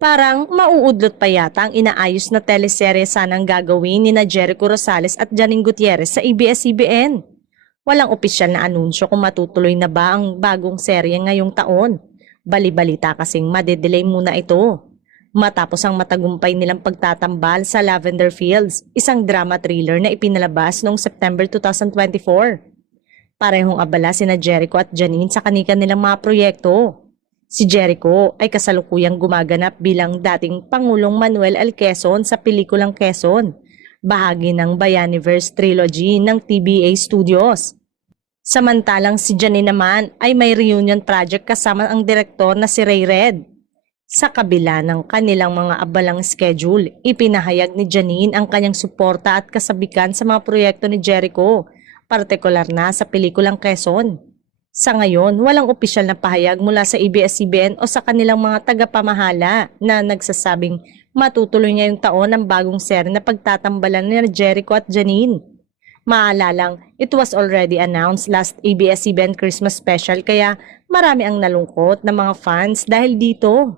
Parang mauudlot pa yata ang inaayos na teleserye sanang gagawin ni na Jericho Rosales at Janine Gutierrez sa ABS-CBN. Walang opisyal na anunsyo kung matutuloy na ba ang bagong serye ngayong taon. Bali-balita kasing madedelay muna ito. Matapos ang matagumpay nilang pagtatambal sa Lavender Fields, isang drama thriller na ipinalabas noong September 2024. Parehong abala sina Jericho at Janine sa kanika nilang mga proyekto. Si Jericho ay kasalukuyang gumaganap bilang dating Pangulong Manuel L. Quezon sa pelikulang Quezon, bahagi ng Bayaniverse Trilogy ng TBA Studios. Samantalang si Janine naman ay may reunion project kasama ang direktor na si Ray Red. Sa kabila ng kanilang mga abalang schedule, ipinahayag ni Janine ang kanyang suporta at kasabikan sa mga proyekto ni Jericho, partikular na sa pelikulang Quezon. Sa ngayon, walang opisyal na pahayag mula sa ABS-CBN o sa kanilang mga tagapamahala na nagsasabing matutuloy ngayong taon ang bagong serye na pagtatambalan ni Jericho at Janine. Maalalang, it was already announced last ABS-CBN Christmas special kaya marami ang nalungkot na mga fans dahil dito.